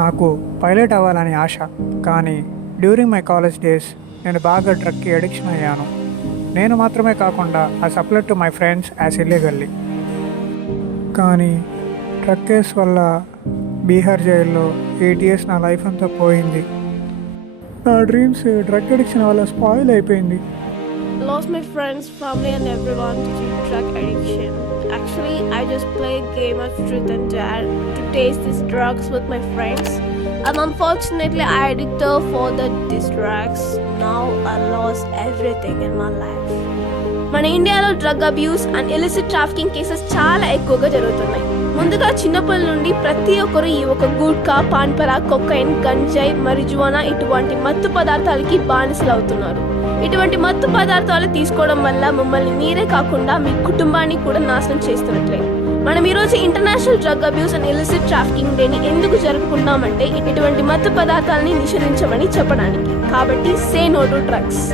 నాకు పైలట్ అవ్వాలని ఆశ, కానీ డ్యూరింగ్ మై కాలేజ్ డేస్ నేను బాగా డ్రగ్కి అడిక్షన్ అయ్యాను. నేను మాత్రమే కాకుండా ఆ supplied to my friends as illegally. కానీ డ్రగ్ కేస్ వల్ల బీహార్ జైల్లో 8 years నా లైఫ్ అంతా పోయింది. నా డ్రీమ్స్ డ్రగ్ అడిక్షన్ వల్ల స్పాయిల్ అయిపోయింది. Lost my friends, family and everyone to drug addiction. Actually, I just play a game of truth and dare to taste these drugs with my friends. And unfortunately, I addicted for these drugs. Now I lost everything in my life. మన ఇండియాలో drug abuse and illicit trafficking cases చాలా ఎక్కువగా జరుగుతున్నాయి. ముందుగా చిన్నపిల్లల నుండి ప్రతి ఒక్కరు ఈ ఒక గుట్కా, పాన్పరా, కొకైన్, గంజాయి, marijuana ఇటువంటి మత్తు పదార్థాలకి బానిసలు అవుతున్నారు. ఇటువంటి మత్తు పదార్థాలు తీసుకోవడం వల్ల మిమ్మల్ని మీరే కాకుండా మీ కుటుంబాన్ని కూడా నాశనం చేస్తున్నట్లే. మనం ఈరోజు international drug abuse and illicit trafficking డేని ఎందుకు జరుపుకుంటామంటే ఇటువంటి మత్తు పదార్థాలని నిషేధించమని చెప్పడానికి. కాబట్టి సే నో టు డ్రగ్స్.